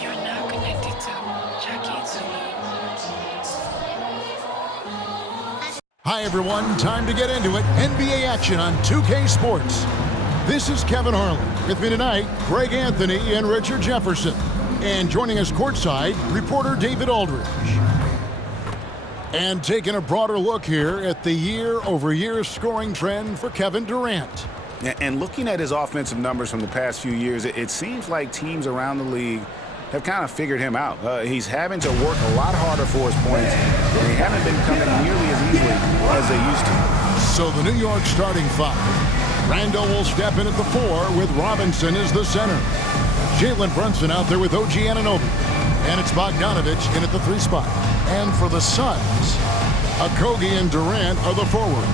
You're now connected to Jackie Zulu. Hi, everyone. Time to get into it. NBA action on 2K Sports. This is Kevin Harlan. With me tonight, Greg Anthony and Richard Jefferson. And joining us courtside, reporter David Aldridge. And taking a broader look here at the year-over-year scoring trend for Kevin Durant. And looking at his offensive numbers from the past few years, it seems like teams around the league have kind of figured him out. He's having to work a lot harder for his points, and they haven't been coming nearly as easily as they used to. So the New York starting five. Randall will step in at the 4 with Robinson as the center. Jalen Brunson out there with OG Anunoby. And it's Bogdanovich in at the 3 spot. And for the Suns, Okogie and Durant are the forwards.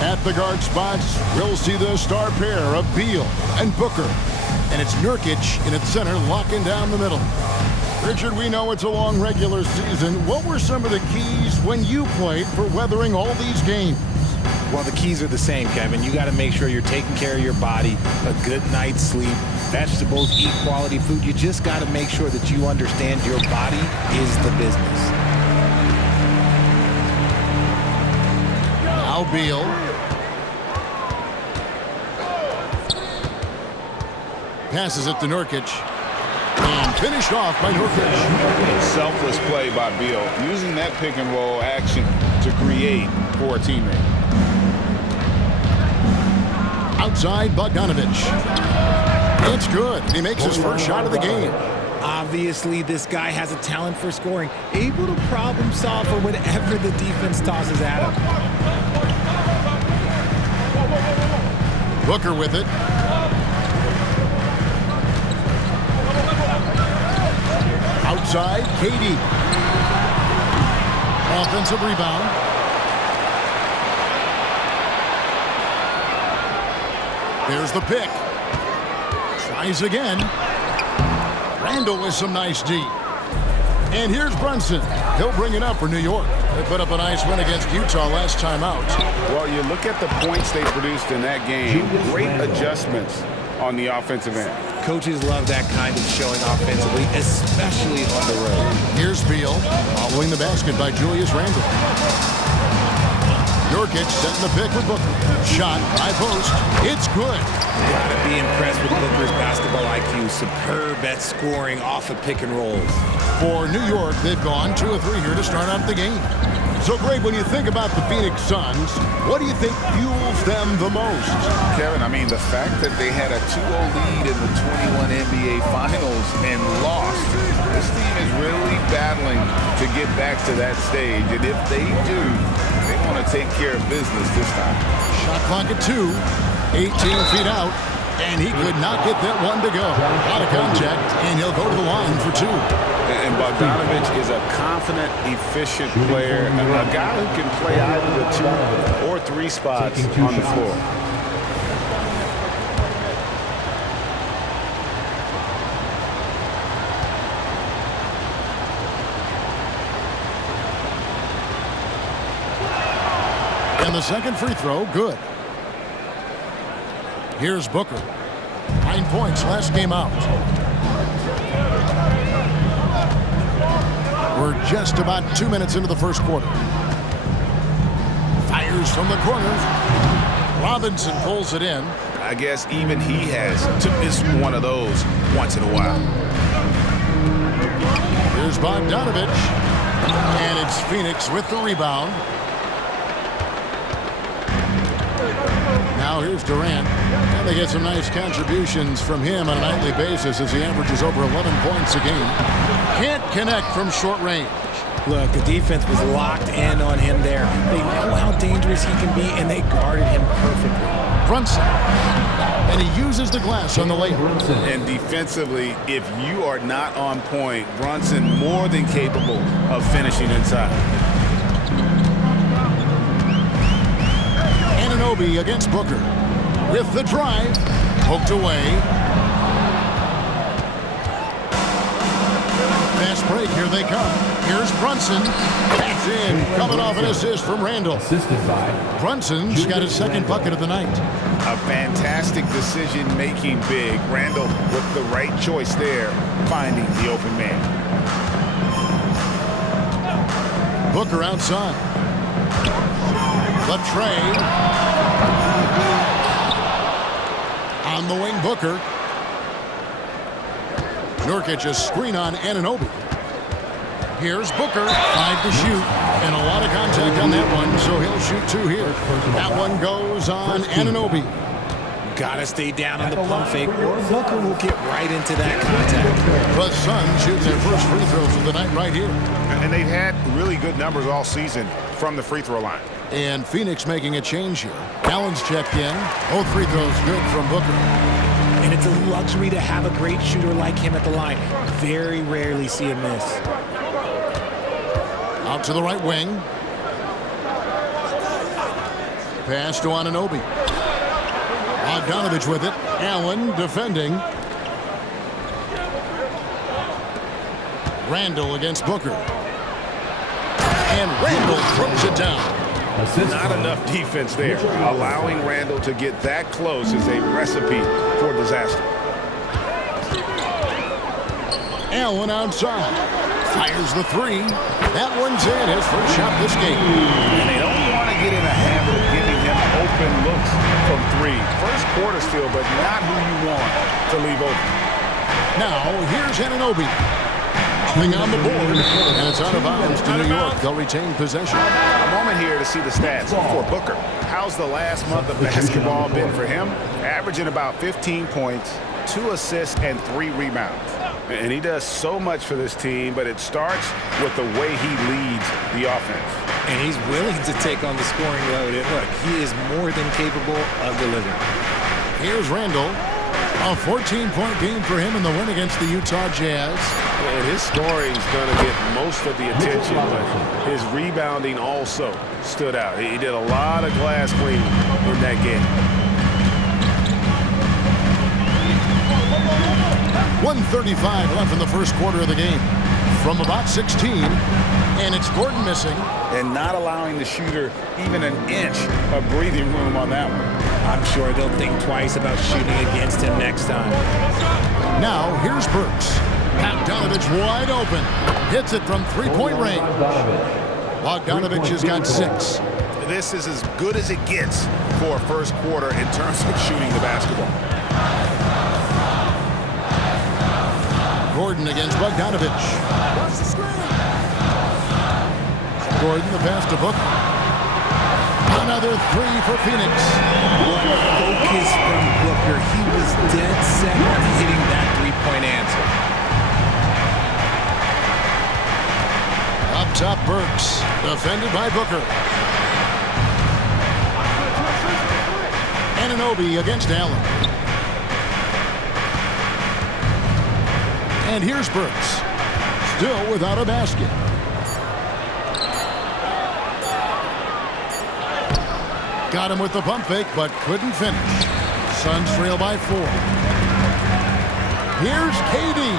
At the guard spots, we'll see the star pair of Beal and Booker. And it's Nurkic in its center, locking down the middle. Richard, we know it's a long regular season. What were some of the keys when you played for weathering all these games? Well, the keys are the same, Kevin. You got to make sure you're taking care of your body, a good night's sleep, vegetables, eat quality food. You just got to make sure that you understand your body is the business. Now Beal. Passes it to Nurkic. And finished off by Nurkic. Selfless play by Beal, using that pick and roll action to create for a teammate. Outside, Bogdanovich. It's good. He makes his first shot of the game. Obviously, this guy has a talent for scoring, able to problem solve for whatever the defense tosses at him. Booker with it. Outside, KD. Offensive rebound. There's the pick. Tries again. Randall with some nice D. And here's Brunson. He'll bring it up for New York. They put up a nice win against Utah last time out. Well, you look at the points they produced in that game. Great adjustments on the offensive end. Coaches love that kind of showing offensively, especially on the road. Here's Beal, following the basket by Julius Randle. Nurkic setting the pick with Booker. Shot, high post. It's good. Gotta be impressed with Booker's basketball IQ. Superb at scoring off of pick and rolls. For New York, they've gone 2 of 3 here to start out the game. So, Greg, when you think about the Phoenix Suns, what do you think fuels them the most? Kevin, I mean, the fact that they had a 2-0 lead in the 21 NBA Finals and lost, this team is really battling to get back to that stage. And if they do, they want to take care of business this time. Shot clock at 2, 18 feet out, and he could not get that one to go. Out of contact, and he'll go to the line for 2. And Bogdanovich is a confident, efficient player, a guy who can play either the 2 or 3 spots on the floor. And the second free throw, good. Here's Booker. 9 points last game out. We're just about 2 minutes into the first quarter. Fires from the corner. Robinson pulls it in. I guess even he has to miss one of those once in a while. Here's Bogdanovich. And it's Phoenix with the rebound. Now here's Durant. And they get some nice contributions from him on a nightly basis as he averages over 11 points a game. Can't connect from short range. Look, the defense was locked in on him there. They know how dangerous he can be, and they guarded him perfectly. Brunson. And he uses the glass on the layup. And defensively, if you are not on point, Brunson more than capable of finishing inside. Anunoby against Booker. With the drive. Poked away. Fast break. Here they come. Here's Brunson. That's in. Coming off an assist from Randall. Assisted by Brunson's got his second bucket of the night. A fantastic decision-making big. Randall with the right choice there, finding the open man. Booker outside. The trade. On the wing, Booker. Nurkic a screen on Anunoby. Here's Booker, 5 to shoot, and a lot of contact on that one, so he'll shoot 2 here. That one goes on Anunoby. Gotta stay down on the pump fake, or Booker will get right into that contact. The Suns shooting their first free throws of the night right here. And they've had really good numbers all season from the free throw line. And Phoenix making a change here. Allen's checked in. Both free throws good from Booker. And it's a luxury to have a great shooter like him at the line. Very rarely see him miss. Out to the right wing. Pass to Anunoby. Bogdanovich with it. Allen defending. Randall against Booker. And Randall throws it down. Not enough defense there. Allowing Randall to get that close is a recipe for disaster. Allen outside. Fires the 3. That one's in. His first shot this game. And they don't want to get in a habit of giving him open looks from 3. First quarter still, but not who you want to leave open. Now, here's Anunoby. Nothing on the board, and it's out of bounds to New York. They'll retain possession. A moment here to see the stats for Booker. How's the last month of basketball been for him? Averaging about 15 points, 2 assists, and 3 rebounds. And he does so much for this team, but it starts with the way he leads the offense. And he's willing to take on the scoring load. And look, he is more than capable of delivering. Here's Randall. A 14-point game for him in the win against the Utah Jazz. And his scoring's going to get most of the attention, but his rebounding also stood out. He did a lot of glass cleaning in that game. 1:35 left in the first quarter of the game. From about 16, and it's Gordon missing. And not allowing the shooter even an inch of breathing room on that one. I'm sure they'll think twice about shooting against him next time. Now, here's Burks. Bogdanovich wide open. Hits it from 3-point range. Bogdanovich has got 6. This is as good as it gets for a first quarter in terms of shooting the basketball. Gordon against Bogdanovich. Gordon, the pass to Booker. Another 3 for Phoenix. What focus from Booker. He was dead set on hitting that 3-point answer. Up top, Burks. Defended by Booker. Anunoby against Allen. And here's Burks. Still without a basket. Got him with the pump fake, but couldn't finish. Suns trail by 4. Here's KD.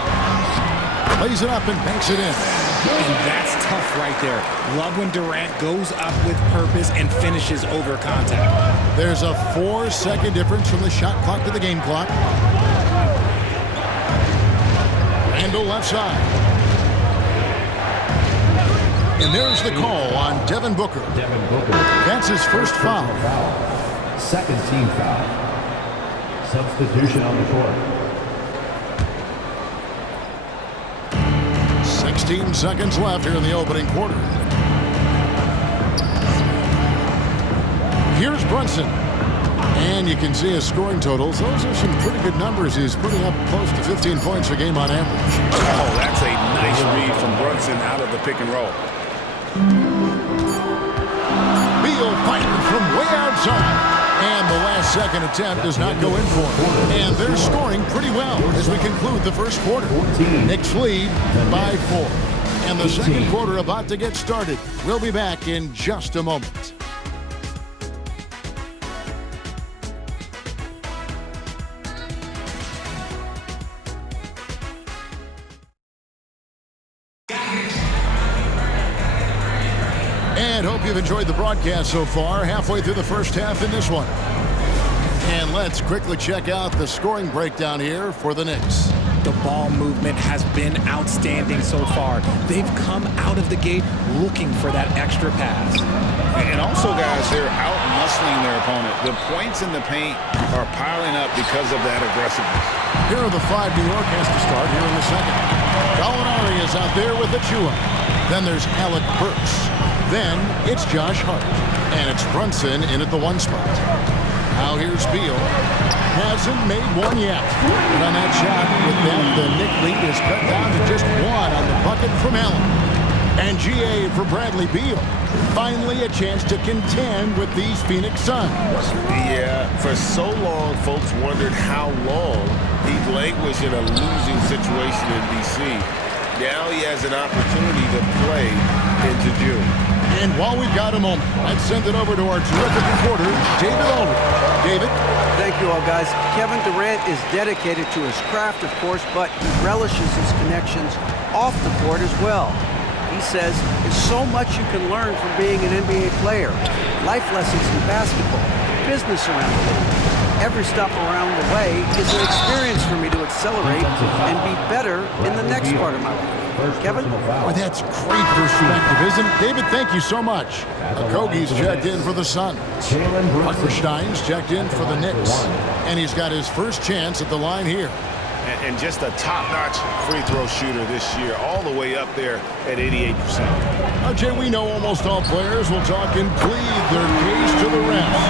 Plays it up and banks it in. And that's tough right there. Love when Durant goes up with purpose and finishes over contact. There's a 4-second difference from the shot clock to the game clock. Randall left side. And there's the call on Devin Booker. That's his first foul. Second team foul. Substitution on the court. 16 seconds left here in the opening quarter. Here's Brunson. And you can see his scoring totals. Those are some pretty good numbers. He's putting up close to 15 points a game on average. Oh, that's a nice read from Brunson out of the pick and roll. Beal fighting from way outside. And the last second attempt does not go in for him. And they're scoring pretty well as we conclude the first quarter. Knicks lead by 4. And the second quarter about to get started. We'll be back in just a moment. And hope you've enjoyed the broadcast so far. Halfway through the first half in this one. And let's quickly check out the scoring breakdown here for the Knicks. The ball movement has been outstanding so far. They've come out of the gate looking for that extra pass. And also, guys, they're out-muscling their opponent. The points in the paint are piling up because of that aggressiveness. Here are the 5 New York has to start here in the second. Gallinari is out there with Achua. Then there's Alec Burks. Then it's Josh Hart. And it's Brunson in at the 1 spot. Now here's Beal. Hasn't made one yet. But on that shot, with that, the Knick lead is cut down to just 1 on the bucket from Allen. And GA for Bradley Beal. Finally a chance to contend with these Phoenix Suns. Yeah, for so long, folks wondered how long he'd languished in a losing situation in D.C. Now he has an opportunity to play into June. And while we've got a moment, let's send it over to our terrific reporter, David Aldridge. David? Thank you all, guys. Kevin Durant is dedicated to his craft, of course, but he relishes his connections off the court as well. He says there's so much you can learn from being an NBA player. Life lessons in basketball, business around the league. Every stop around the way is an experience for me to accelerate and be better in the next part of my life. Kevin? Well, that's great perspective, isn't it? David, thank you so much. Kogi's checked in for the Suns. Stein's checked in for the Knicks. And he's got his first chance at the line here. And just a top-notch free throw shooter this year, all the way up there at 88%. Now, Jay, we know almost all players will talk and plead their case to the refs.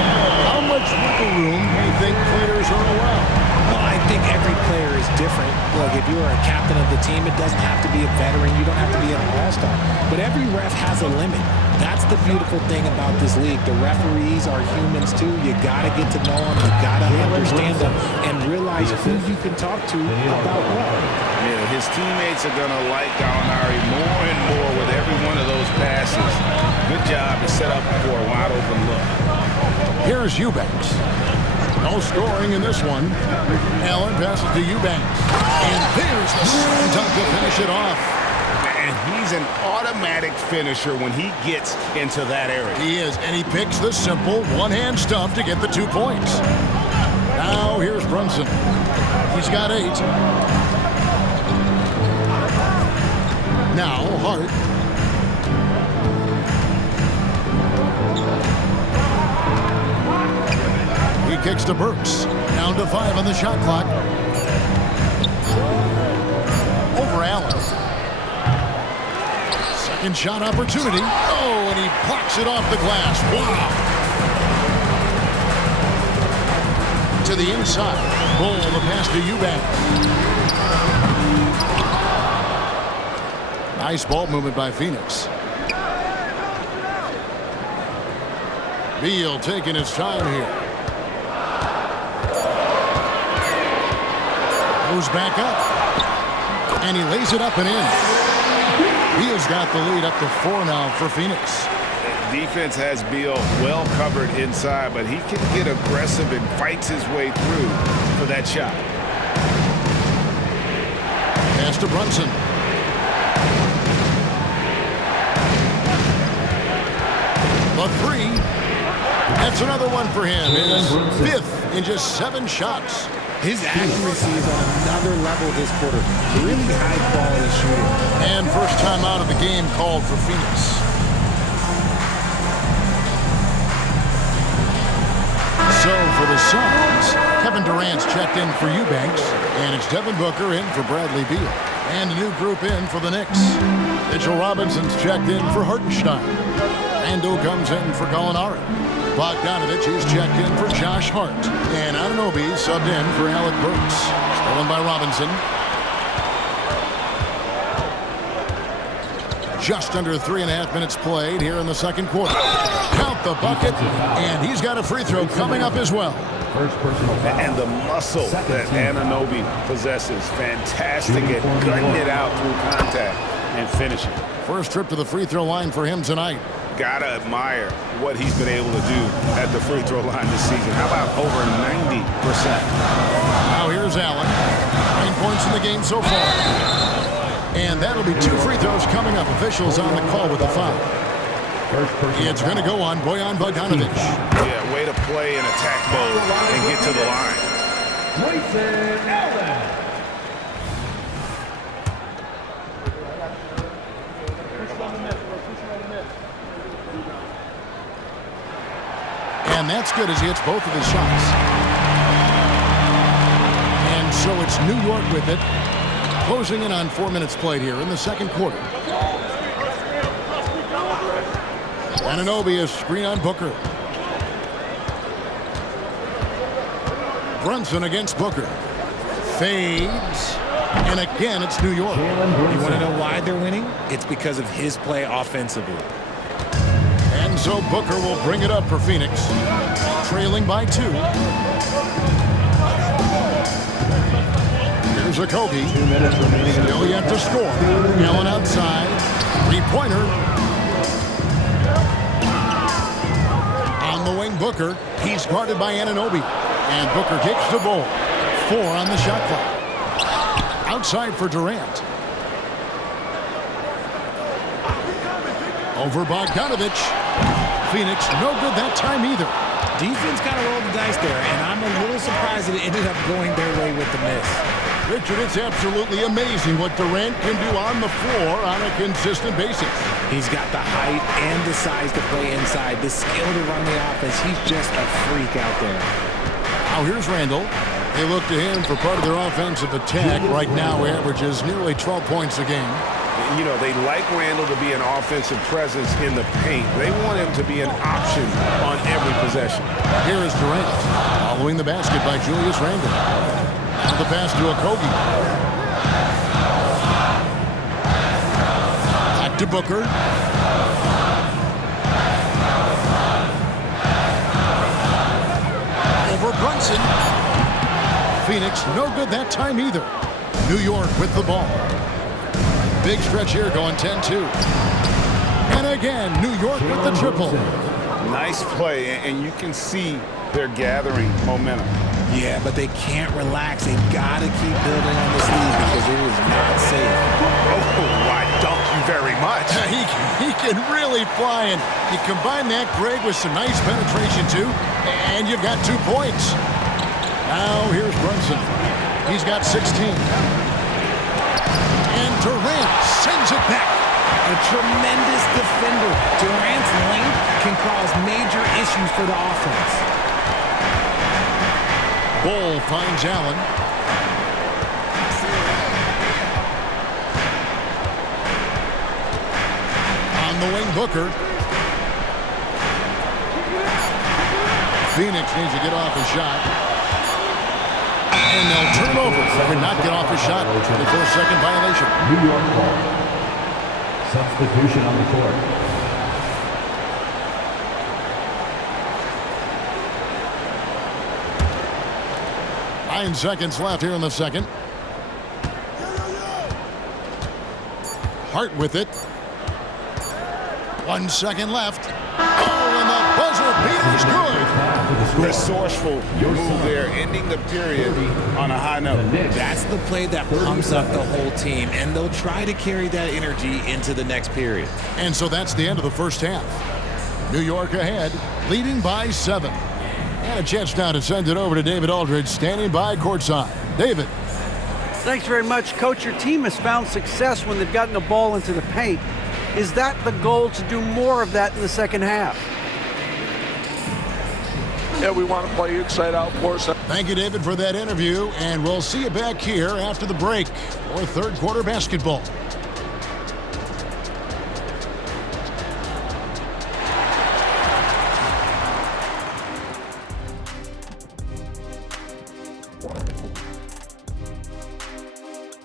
How much wiggle room do you think players are allowed? Well, I think every player is different. Look, if you're a captain of the team, it doesn't have to be a veteran. You don't have to be an all-star. But every ref has a limit. That's the beautiful thing about this league. The referees are humans, too. You got to get to know them. You got to understand them and realize who you can talk to about what. Yeah, his teammates are going to like Gallinari more and more with every one of those passes. Good job to set up for a wide-open look. Here's Eubanks. No scoring in this one. Allen passes to Eubanks. And there's the slam dunk to finish it off. And he's an automatic finisher when he gets into that area. He is, and he picks the simple one-hand stuff to get the 2 points. Now here's Brunson. He's got 8. Now Hart. He kicks to Burks. Down to 5 on the shot clock. Over Allen. Second shot opportunity. Oh, and he blocks it off the glass. Wow. To the inside. Bull the pass to Eubanks. Nice ball movement by Phoenix. Beal taking his time here. Goes back up. And he lays it up and in. Beal's got the lead up to 4 now for Phoenix. Defense has Beal well covered inside, but he can get aggressive and fights his way through for that shot. Pass to Brunson. The 3. That's another one for him. His 5th in just 7 shots. His accuracy is on another level this quarter. Really high-quality shooting. And first time out of the game called for Phoenix. So for the Suns, Kevin Durant's checked in for Eubanks, and it's Devin Booker in for Bradley Beal. And a new group in for the Knicks. Mitchell Robinson's checked in for Hartenstein. Randall comes in for Gallinari. Bogdanovich is checked in for Josh Hart. And Anunoby subbed in for Alec Burks. Stolen by Robinson. Just under 3.5 minutes played here in the second quarter. Count the bucket, and he's got a free throw coming up as well. And the muscle that Anunoby possesses, fantastic at gutting it out through contact and finishing. First trip to the free throw line for him tonight. Gotta admire what he's been able to do at the free throw line this season. How about over 90%? Now here's Allen. 9 points in the game so far. And that'll be 2 free throws coming up. Officials on the call with the foul. It's going to go on Bojan Bogdanović. Yeah, way to play in attack mode and get to the line. And that's good as he hits both of his shots. And so it's New York with it. Closing in on 4 minutes played here in the second quarter. Anunoby is screen on Booker. Brunson against Booker. Fades. And again, it's New York. You want to know why they're winning? It's because of his play offensively. And so Booker will bring it up for Phoenix. Trailing by 2. Here's a Kobe. 2 minutes remaining. Still yet to score. Allen outside. Three-pointer. On the wing, Booker. He's guarded by Anunoby. And Booker kicks the ball. 4 on the shot clock. Outside for Durant. Over Bogdanovich. Phoenix, no good that time either. Defense kind of rolled the dice there, and I'm a little surprised that it ended up going their way with the miss. Richard, it's absolutely amazing what Durant can do on the floor on a consistent basis. He's got the height and the size to play inside, the skill to run the offense. He's just a freak out there. Now here's Randall. They look to him for part of their offensive attack. Right now averages nearly 12 points a game. You know, they like Randall to be an offensive presence in the paint. They want him to be an option on every possession. Here is Durant, following the basket by Julius Randle. Now the pass to Okogie. Back to Booker. Over Brunson. Phoenix, no good that time either. New York with the ball. Big stretch here going 10-2. And again, New York with the triple. Nice play, and you can see they're gathering momentum. Yeah, but they can't relax. They've got to keep building on this lead because it is not safe. Oh, why don't you very much? He can really fly, and you combine that, Greg, with some nice penetration too, and you've got 2 points. Now here's Brunson. He's got 16. And Durant sends it back. A tremendous defender. Durant's length can cause major issues for the offense. Ball finds Allen. On the wing, Booker. Phoenix needs to get off a shot. And they'll turn over. Did not get off a shot before a second violation. New York ball. Substitution on the court. Nine seconds left here in the second. Hart with it. 1 second left. Oh, and the buzzer beater is good. Resourceful move there, ending the period on a high note. That's the play that pumps up the whole team, and they'll try to carry that energy into the next period. And so that's the end of the first half. New York ahead, leading by 7. And a chance now to send it over to David Aldridge, standing by courtside. David. Thanks very much, Coach. Your team has found success when they've gotten the ball into the paint. Is that the goal, to do more of that in the second half? Yeah, we want to play inside out for us. Thank you, David, for that interview, and we'll see you back here after the break for third quarter basketball.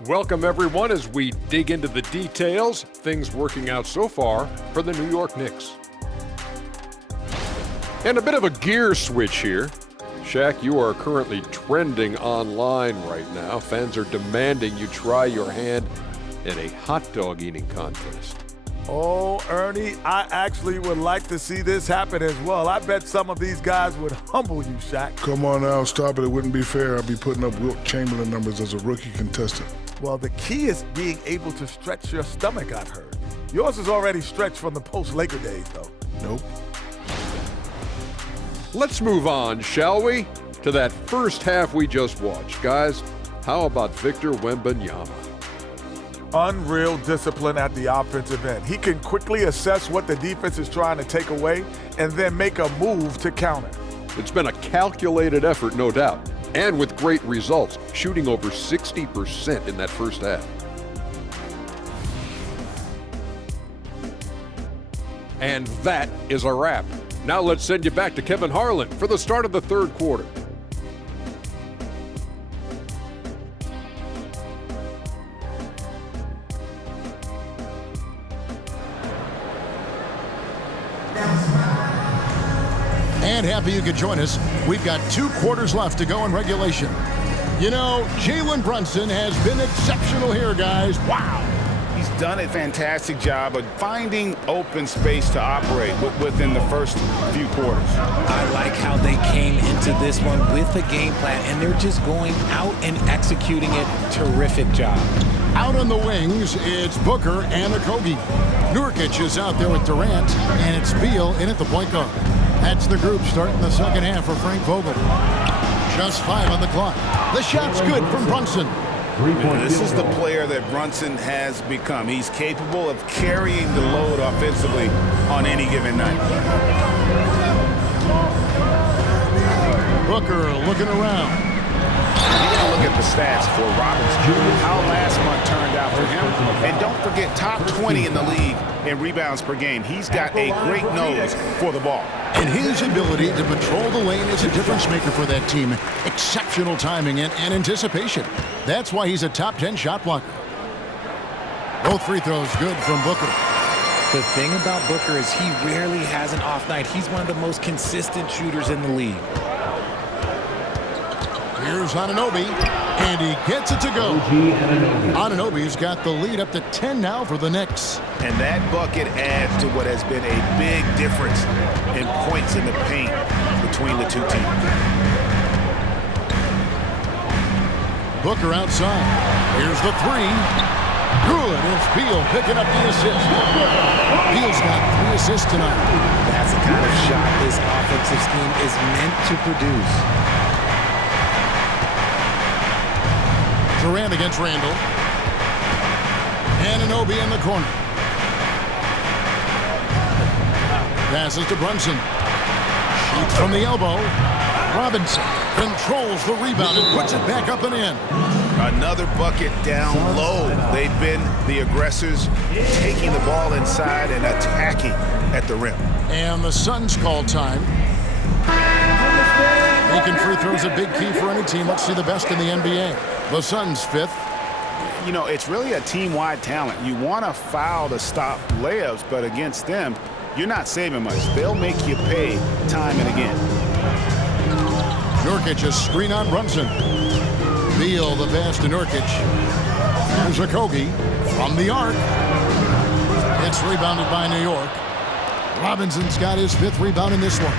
Welcome, everyone, as we dig into the details. Things working out so far for the New York Knicks. And a bit of a gear switch here. Shaq, you are currently trending online right now. Fans are demanding you try your hand in a hot dog eating contest. Oh, Ernie, I actually would like to see this happen as well. I bet some of these guys would humble you, Shaq. Come on now, stop it. It wouldn't be fair. I'd be putting up Wilt Chamberlain numbers as a rookie contestant. Well, the key is being able to stretch your stomach, I've heard. Yours is already stretched from the post-Laker days, though. Nope. Let's move on, shall we, to that first half we just watched. Guys, how about Victor Wembanyama? Unreal discipline at the offensive end. He can quickly assess what the defense is trying to take away and then make a move to counter. It's been a calculated effort, no doubt, and with great results, shooting over 60% in that first half. And that is a wrap. Now let's send you back to Kevin Harlan for the start of the third quarter. And happy you could join us. We've got 2 quarters left to go in regulation. You know, Jalen Brunson has been exceptional here, guys. Wow. He's done a fantastic job of finding open space to operate within the first few quarters. I like how they came into this one with a game plan, and they're just going out and executing it. Terrific job. Out on the wings, it's Booker and Okogie. Nurkic is out there with Durant, and it's Beal in at the point guard. That's the group starting the second half for Frank Vogel. Just 5 on the clock. The shot's good from Brunson. This is the player that Brunson has become. He's capable of carrying the load offensively on any given night. Booker looking around. You gotta look at the stats for Robinson. How last month turned out for him. And don't forget, top 20 in the league in rebounds per game. He's got a great nose for the ball. And his ability to patrol the lane is a difference maker for that team. Exceptional timing and anticipation. That's why he's a top 10 shot blocker. Both free throws good from Booker. The thing about Booker is he rarely has an off night. He's one of the most consistent shooters in the league. Here's Anunoby, and he gets it to go. Anunoby's got the lead up to 10 now for the Knicks. And that bucket adds to what has been a big difference in points in the paint between the two teams. Booker outside. Here's the 3. Good. It's Beal picking up the assist. Beal's got 3 assists tonight. That's the kind of shot this offensive scheme is meant to produce. Durant against Randall. Anunoby in the corner. Passes to Brunson. Shoots from the elbow. Robinson controls the rebound and puts it back up and in. Another bucket down low. They've been the aggressors, taking the ball inside and attacking at the rim. And the Suns call time. Making free throws a big key for any team. Let's see the best in the NBA. The Suns 5th. You know, it's really a team-wide talent. You want to foul to stop layups, but against them, you're not saving much. They'll make you pay time and again. Nurkic a screen on Brunson. Beal the pass to Nurkic. Here's Okogie from the arc. It's rebounded by New York. Robinson's got his 5th rebound in this one.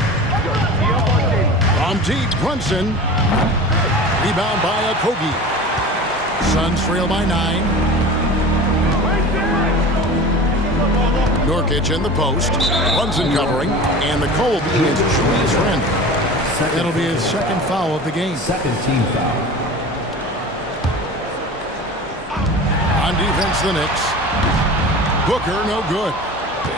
From deep, Brunson. Rebound by Okogie. Suns trail by 9. Nurkic in the post. Brunson covering. And the cold is Julius Randle. That'll be his 2nd foul of the game. Second team foul. On defense, the Knicks. Booker, no good.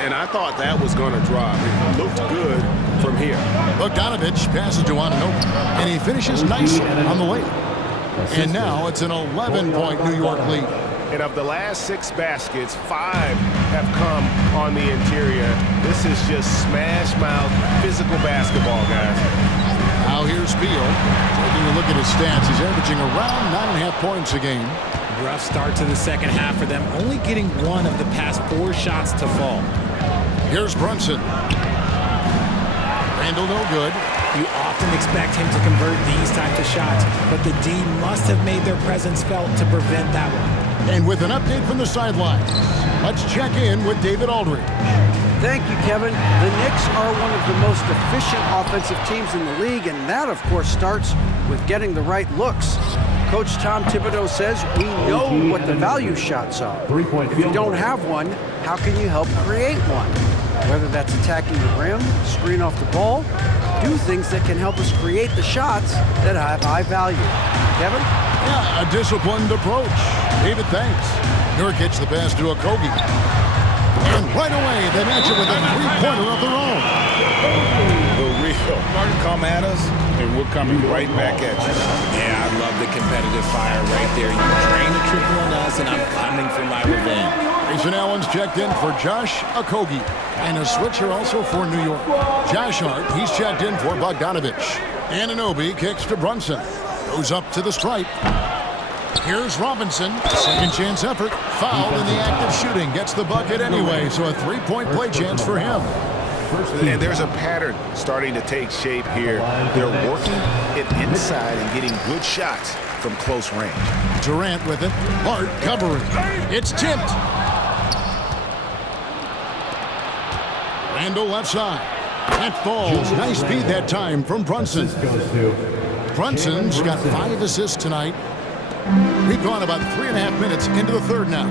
And I thought that was going to drop. It looked good from here. Bogdanovich passes to Anunoby, and he finishes nicely on the layup. And now it's an 11-point New York lead. And of the last 6 baskets, 5 have come on the interior. This is just smash mouth physical basketball, guys. Now here's Beal. Taking a look at his stats, he's averaging around 9.5 points a game. Rough start to the second half for them, only getting 1 of the past 4 shots to fall. Here's Brunson. Randall no good. You often expect him to convert these types of shots, but the D must have made their presence felt to prevent that one. And with an update from the sidelines, let's check in with David Aldridge. Thank you, Kevin. The Knicks are one of the most efficient offensive teams in the league, and that, of course, starts with getting the right looks. Coach Tom Thibodeau says we know what the value shots are. Three-point If you field don't goal. have one, how can you help create one? Whether that's attacking the rim, screen off the ball, do things that can help us create the shots that have high value. Kevin? Yeah, a disciplined approach. David thanks. Nurkic the pass to Okogie. And right away, they match it with a three-pointer of their own. The real. Come at us, and we're coming right back at you. Yeah, I love the competitive fire right there. You drain a triple on us, and I'm coming for my revenge. Grayson Allen's checked in for Josh Okogie. And a switcher also for New York. Josh Hart, he's checked in for Bogdanovich. Anunoby kicks to Brunson. Goes up to the stripe. Here's Robinson. Second chance effort. Foul in the act of shooting. Gets the bucket anyway, so a three-point play chance for him. And there's a pattern starting to take shape here. They're working it inside and getting good shots from close range. Durant with it. Hart covering. It's tipped. Randall left side. That falls. Nice feed that time from Brunson. Brunson's got 5 assists tonight. We've gone about 3.5 minutes into the third now.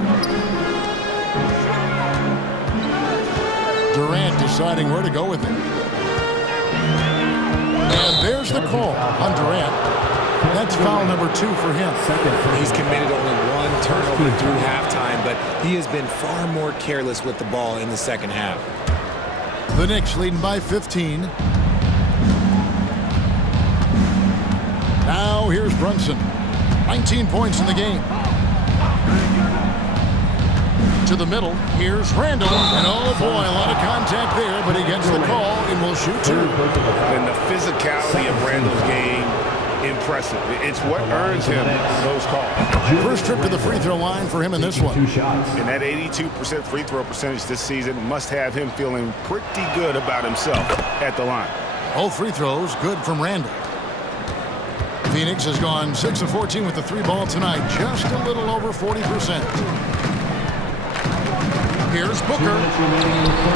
Durant deciding where to go with it. And there's the call on Durant. That's foul number 2 for him. He's committed only 1 turnover through halftime, but he has been far more careless with the ball in the second half. The Knicks leading by 15. Now here's Brunson. 19 points in the game. To the middle, here's Randall. And oh boy, a lot of contact there, but he gets the call and will shoot 2. And the physicality of Randall's game, impressive. It's what earns him those calls. First trip to the free throw line for him in this one. And that 82% free throw percentage this season must have him feeling pretty good about himself at the line. Both free throws good from Randall. Phoenix has gone 6 of 14 with the 3-ball tonight, just a little over 40%. Here's Booker.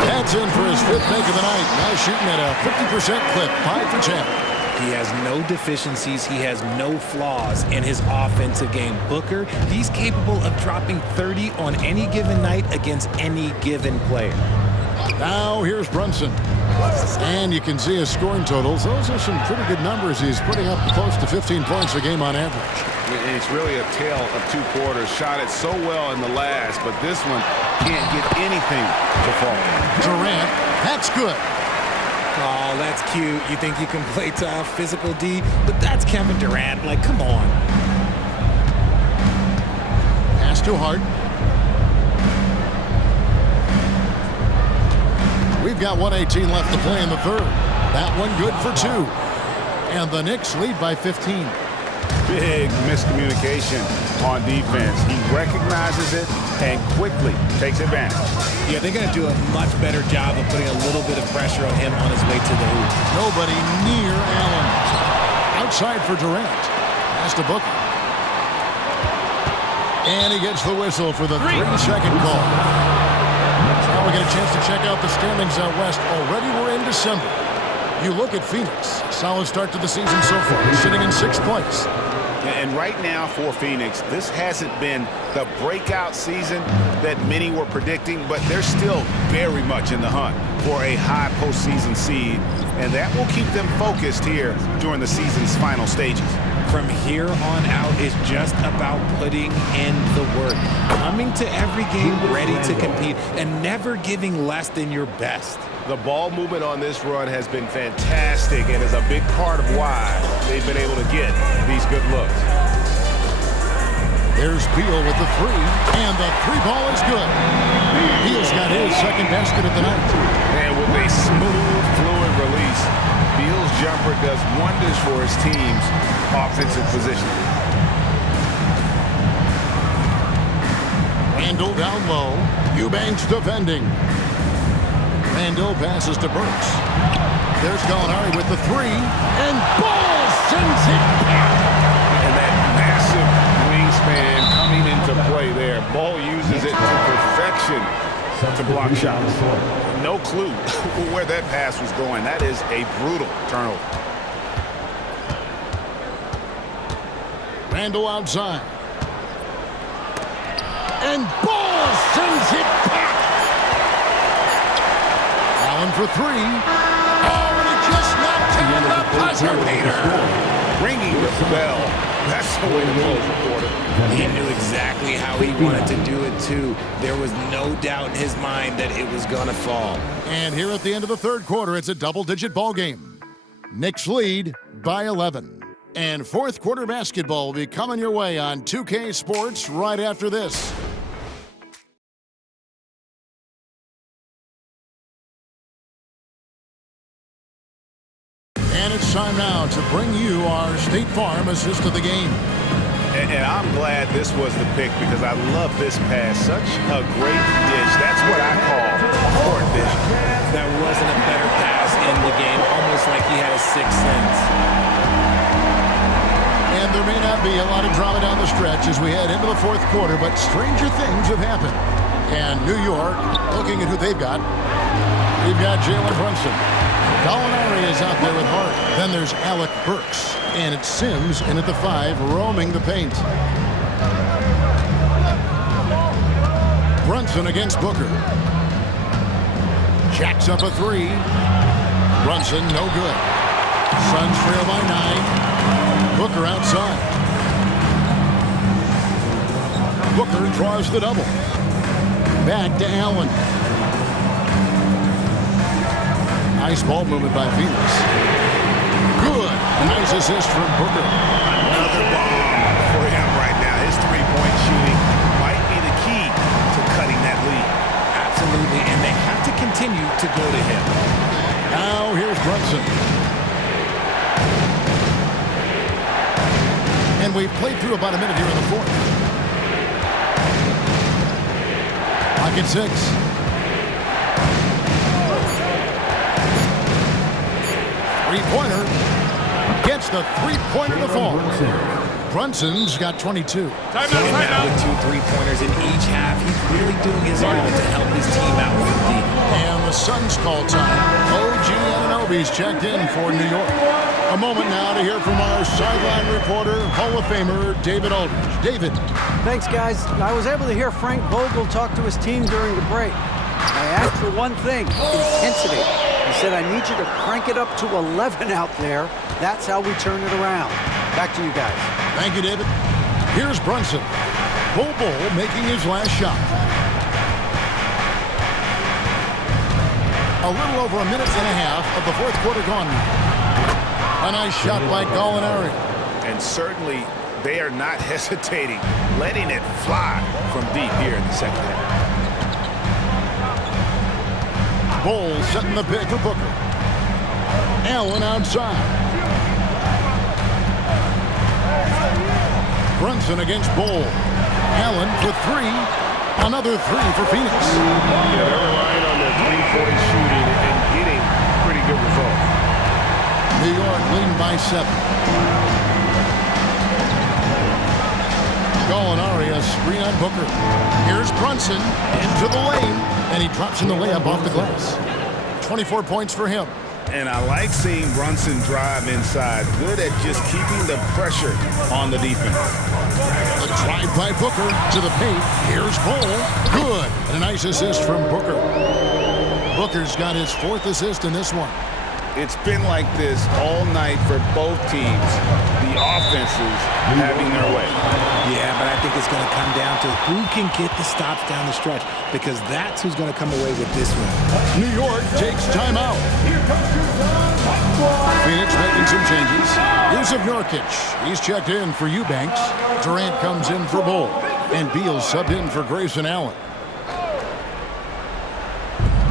That's in for his 5th make of the night. Now shooting at a 50% clip, 5 for 10. He has no deficiencies. He has no flaws in his offensive game. Booker, he's capable of dropping 30 on any given night against any given player. Now here's Brunson. And you can see his scoring totals. Those are some pretty good numbers. He's putting up close to 15 points a game on average. It's really a tale of 2 quarters. Shot it so well in the last, but this one can't get anything to fall. Durant, that's good. Oh, that's cute. You think you can play tough, physical D, but that's Kevin Durant. Like, come on. Pass to Hart. We've got 1:18 left to play in the third. That one good for 2. And the Knicks lead by 15. Big miscommunication on defense. He recognizes it and quickly takes advantage. Yeah, they're going to do a much better job of putting a little bit of pressure on him on his way to the hoop. Nobody near Allen. Outside for Durant. Pass to Booker. And he gets the whistle for the 3-second call. Now we get a chance to check out the standings out west. Already we're in December. You look at Phoenix. Solid start to the season so far. Sitting in 6th place. And right now for Phoenix, this hasn't been the breakout season that many were predicting, but they're still very much in the hunt for a high postseason seed. And that will keep them focused here during the season's final stages. From here on out, it's just about putting in the work. Coming to every game ready to compete and never giving less than your best. The ball movement on this run has been fantastic and is a big part of why they've been able to get these good looks. There's Beal with the 3, and the 3-ball is good. Beal's got his 2nd basket of the night. And with a smooth, fluid release, Beal's jumper does wonders for his team's offensive position. Randall down low. Eubanks defending. Randall passes to Burks. There's Gallinari with the 3, and Ball sends it back. And that massive wingspan coming into play there. Ball uses it to perfection to block shots. No clue where that pass was going. That is a brutal turnover. Randall outside. And Ball sends it back. for three. Oh, and he just knocked down the buzzer beater. Ringing the bell. That's the way to close the quarter. He knew exactly how he wanted to do it, too. There was no doubt in his mind that it was going to fall. And here at the end of the third quarter, it's a double-digit ball game. Knicks lead by 11. And fourth quarter basketball will be coming your way on 2K Sports right after this. And it's time now to bring you our State Farm assist of the game. And I'm glad this was the pick because I love this pass. Such a great dish. That's what I call court vision. That wasn't a better pass in the game, almost like he had a sixth sense. And there may not be a lot of drama down the stretch as we head into the fourth quarter, but stranger things have happened. And New York, looking at who they've got, Jalen Brunson. Gallinari is out there with Hart. Then there's Alec Burks. And it's Sims in at the 5, roaming the paint. Brunson against Booker. Jacks up a 3. Brunson, no good. Suns trail by 9. Booker outside. Booker draws the double. Back to Allen. Nice ball movement by Phoenix. Good. A nice assist from Booker. Another bomb for him right now. His three-point shooting might be the key to cutting that lead. Absolutely, and they have to continue to go to him. Now here's Brunson. And we've played through about a minute here in the fourth. Clock at 6. Three-pointer. Gets the three-pointer to fall. Brunson's got 22. Timeout. With 2 3-pointers in each half, he's really doing his all to help his team out from deep. And the Suns call time. OG Anunoby's checked in for New York. A moment now to hear from our sideline reporter, Hall of Famer David Aldridge. David. Thanks, guys. I was able to hear Frank Vogel talk to his team during the break. I asked for one thing, intensity. He said, I need you to crank it up to 11 out there. That's how we turn it around. Back to you guys. Thank you, David. Here's Brunson. Bull making his last shot. A little over a minute and a half of the fourth quarter gone now. A nice shot by Gallinari. And certainly they are not hesitating, letting it fly from deep here in the second half. Bull setting the pick for Booker. Allen outside. Brunson against Bull. Allen for 3. Another 3 for Phoenix. Yeah, they're relying on their three-point shooting and getting pretty good results. New York leading by 7. Gallinari, a screen on Booker. Here's Brunson into the lane, and he drops in the layup off the glass. 24 points for him. And I like seeing Brunson drive inside. Good at just keeping the pressure on the defense. A drive by Booker to the paint. Here's Bull. Good. And a nice assist from Booker. Booker's got his 4th assist in this one. It's been like this all night for both teams. The offenses having their way. Yeah, but I think it's going to come down to who can get the stops down the stretch, because that's who's going to come away with this one. New York takes timeout. Phoenix making some changes. Yusuf Nurkic, he's checked in for Eubanks. Durant comes in for Bull. And Beal subbed in for Grayson Allen.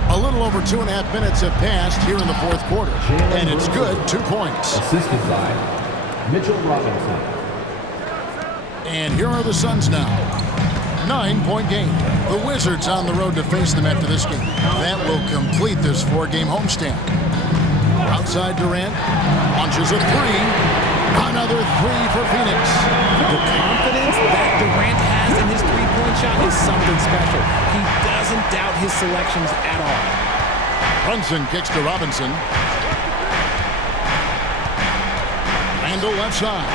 A little over 2.5 minutes have passed here in the fourth quarter. And it's good, 2 points. Assisted by Mitchell Robinson. And here are the Suns now. 9-point game. The Wizards on the road to face them after this game. That will complete this 4-game homestand. Outside Durant. Launches a 3. Another 3 for Phoenix. The confidence that Durant has in his three-point shot is something special. He doesn't doubt his selections at all. Brunson kicks to Robinson. Randall left side.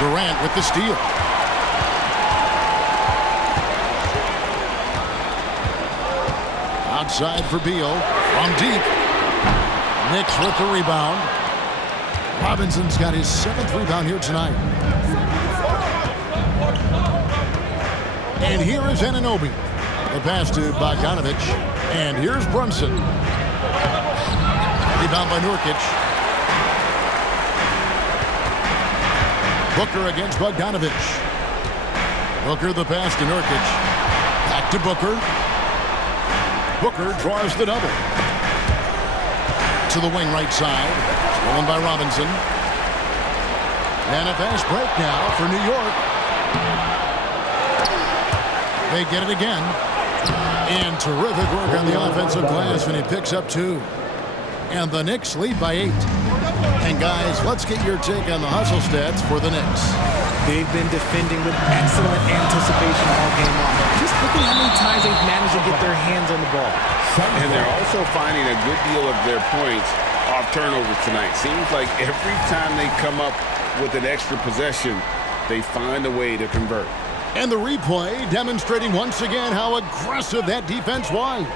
Durant with the steal. Outside for Beal. From deep. Knicks with the rebound. Robinson's got his 7th rebound here tonight. And here is Anunoby. The pass to Bogdanovic. And here's Brunson. Rebound by Nurkic. Booker against Bogdanovic. Booker the pass to Nurkic. Back to Booker. Booker draws the double. To the wing right side. Stolen by Robinson. And a fast break now for New York. They get it again. And terrific work on the offensive glass when he picks up 2. And the Knicks lead by 8. And guys, let's get your take on the hustle stats for the Knicks. They've been defending with excellent anticipation all game long. Just look at how many times they've managed to get their hands on the ball. And they're also finding a good deal of their points off turnovers tonight. Seems like every time they come up with an extra possession, they find a way to convert. And the replay demonstrating once again how aggressive that defense was.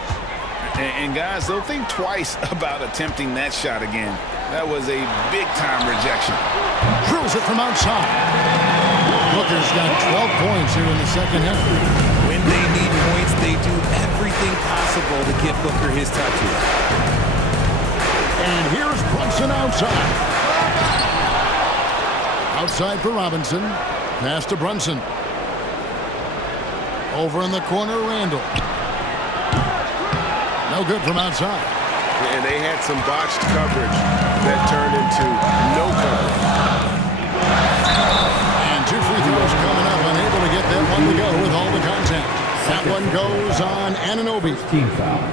And guys, they'll think twice about attempting that shot again. That was a big-time rejection. Drills it from outside. Booker's got 12 points here in the second half. When they need points, they do everything possible to get Booker his touches. And here's Brunson outside. Outside for Robinson. Pass to Brunson. Over in the corner, Randall. No good from outside. And they had some botched coverage that turned into no coverage. And 2 free throws coming up, unable to get that one to go with all the contact. That one goes on Anunoby.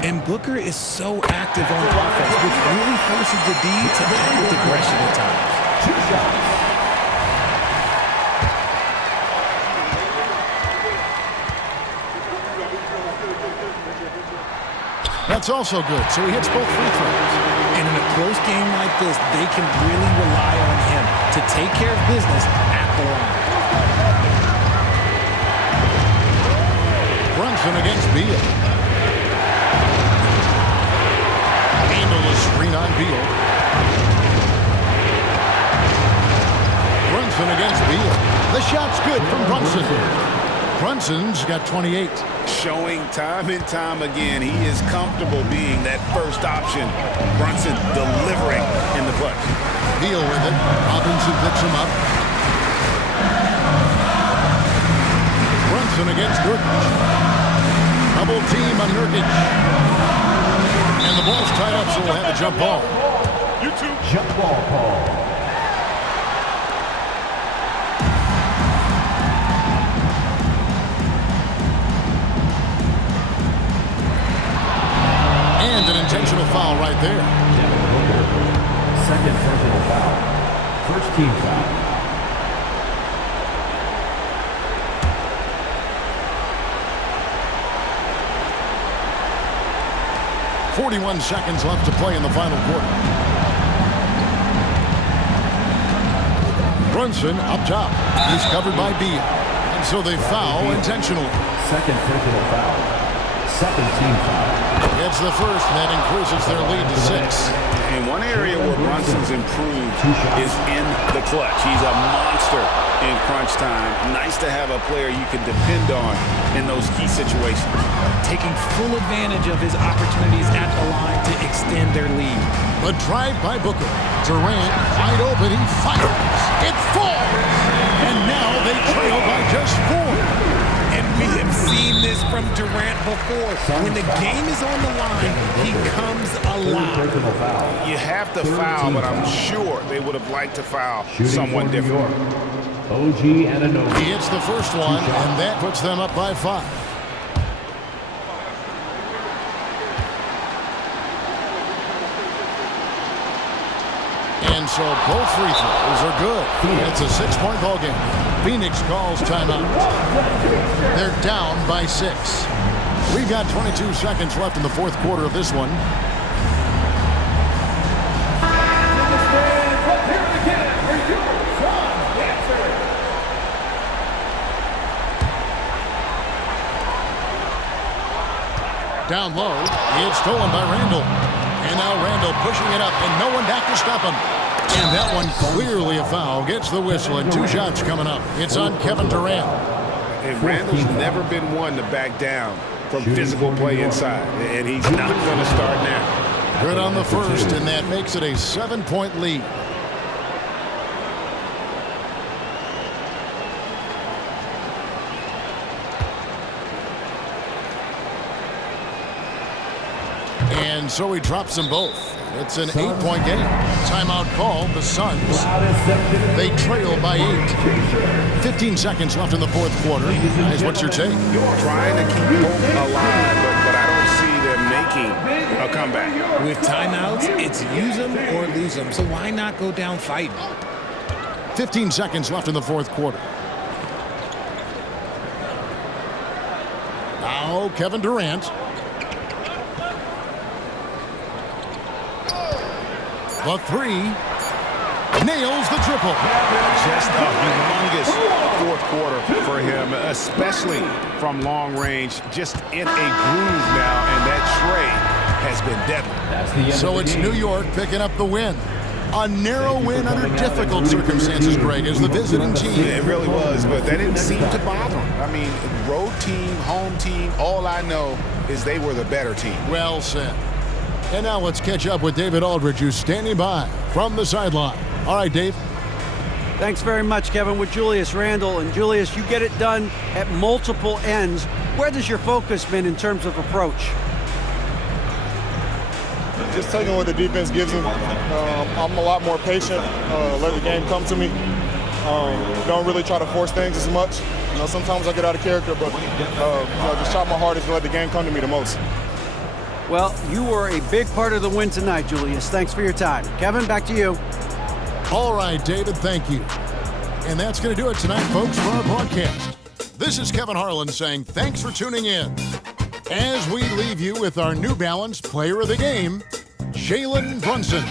And Booker is so active on offense, which really forces the D to act with aggression at times. 2 shots. That's also good, so he hits both free throws. And in a close game like this, they can really rely on him to take care of business at the line. Brunson against Beal. Handle a screen on Beal. Brunson against Beal. The shot's good from Brunson. Brunson's got 28. Showing time and time again he is comfortable being that first option. Brunson delivering in the clutch. Beal with it. Robinson picks him up. Brunson against Nurkic. Double team on Nurkic. And the ball's tied up, so we'll have a jump ball. Jump ball call. And an intentional foul right there. Second personal foul. First team foul. .41 seconds left to play in the final quarter. Brunson up top. He's covered by Beal. And so they foul intentionally. Second personal foul. Second team foul. It's the first, and that increases their lead to 6. And one area where Brunson's improved is in the clutch. He's a monster in crunch time. Nice to have a player you can depend on in those key situations. Taking full advantage of his opportunities at the line to extend their lead. A drive by Booker. Durant wide open. He fires. It falls. And now they trail by just 4. And we have seen this from Durant before. When the game is on the line, he comes alive. You have to foul, but I'm sure they would have liked to foul someone different. OG Anunoby. He hits the first one, and that puts them up by 5. And so both free throws are good. It's a 6-point ball game. Phoenix calls timeout. They're down by 6. We've got 22 seconds left in the fourth quarter of this one. Down low, it's stolen by Randall. And now Randall pushing it up, and no one back to stop him. And that one clearly a foul. Gets the whistle, and 2 shots coming up. It's on Kevin Durant. And Randall's never been one to back down from physical play inside, and he's not going to start now. Good on the first, and that makes it a 7-point lead. And so he drops them both. It's an 8-point game. Timeout call, the Suns. They trail by 8. 15 seconds left in the fourth quarter. Guys, what's your take? Trying to keep hope alive, but I don't see them making a comeback. With timeouts, it's use them or lose them. So why not go down fighting? 15 seconds left in the fourth quarter. Now Kevin Durant. The 3, nails the triple. Just a humongous fourth quarter for him, especially from long range. Just in a groove now, and that tray has been deadly. So it's New York picking up the win. A narrow win under difficult circumstances, Greg, as the visiting team. Yeah, it really was, but that didn't seem to bother him. I mean, road team, home team, all I know is they were the better team. Well said. And now let's catch up with David Aldridge, who's standing by from the sideline. All right, Dave. Thanks very much, Kevin, with Julius Randle. And Julius, you get it done at multiple ends. Where does your focus been in terms of approach? Just taking what the defense gives me. I'm a lot more patient, let the game come to me. Don't really try to force things as much. You know, sometimes I get out of character, but just try my hardest to let the game come to me the most. Well, you were a big part of the win tonight, Julius. Thanks for your time. Kevin, back to you. All right, David, thank you. And that's going to do it tonight, folks, for our broadcast. This is Kevin Harlan saying thanks for tuning in. As we leave you with our New Balance Player of the Game, Jalen Brunson.